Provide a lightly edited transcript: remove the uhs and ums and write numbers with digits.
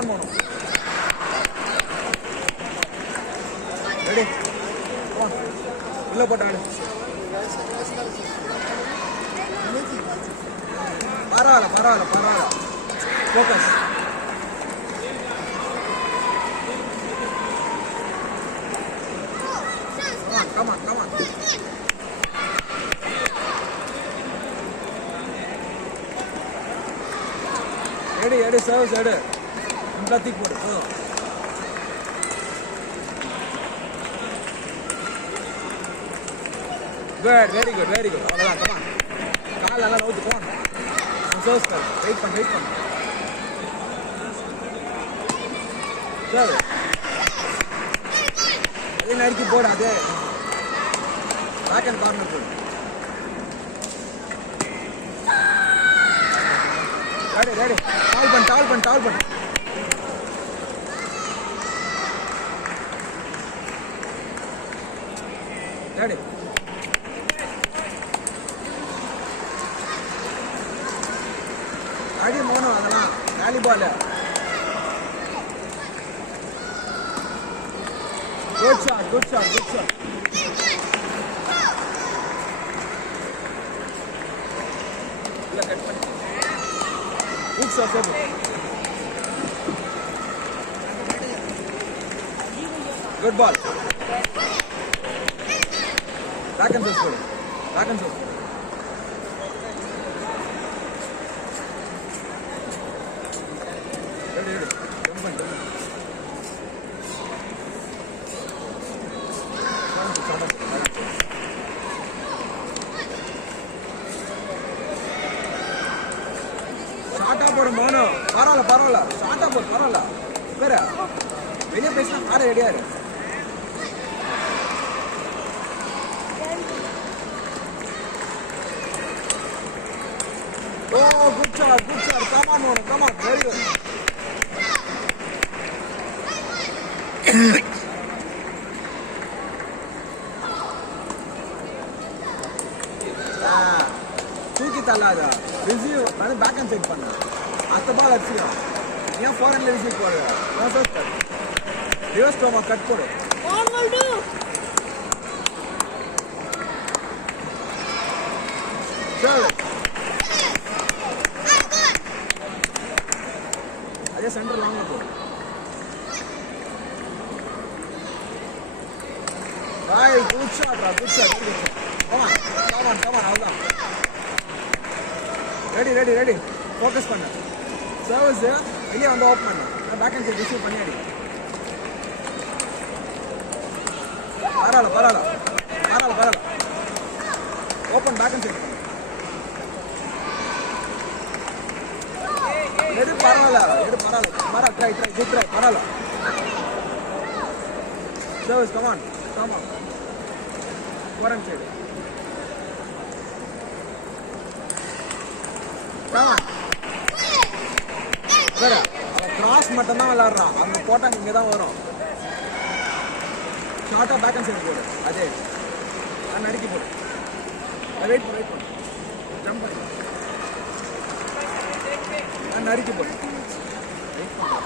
on, Mono. Ready? Come on. Pull up, Parala. Focus. Come on. Ready, serves, ready. Nothing for it. Good, very good. Come on. Call all out, come on. Serves, wait for. Sir. Adhe board ade. Back and corner. Ready. Towel bun. Ready. Adi Mono, adala. Rally ball. Good shot. Good shot. Good ball. Back and forth. Ready. Jump on. Shot up or Mono. Parola. Shot up or Parola. Where? When you press the ready. Oh, good shot. Come on, Mono. Very good. தூக்கி தள்ளாத. ரிசீவ் வந்து back and check பண்ண. அந்த பால் அடிச்சிடும். ஏன் ஃபாரன்ல ரிசீவ் போடுற? ரிவர்ஸ் டோமா கட் போடு. சரி. அதே சென்டர் லாங்ல போ. Right, good shot. Come on. Avla. Ready. Focus panna. Service வெளிய வந்து ஓபன் பண்ணு. நான் பேக் அண்ட் செட் ரிசீவ் பண்ணி அடி. பரவால. Open back and set. எது பரவால. ட்ரை. Good try. பரவால. Service, come on. Foreign side. Come on. Vera, cross மட்டும் தான் விளையாடுறான். அங்க போட்டா இங்க தான் வரும். ஷார்ட்டா பேக் அண்ட் சைடு போடு. அதே. நான் நறுக்கி போடு. வெயிட் பண்ணு. ஜம்ப் பண்ணு. நான் நறுக்கி போடு. வெயிட் பண்ணு.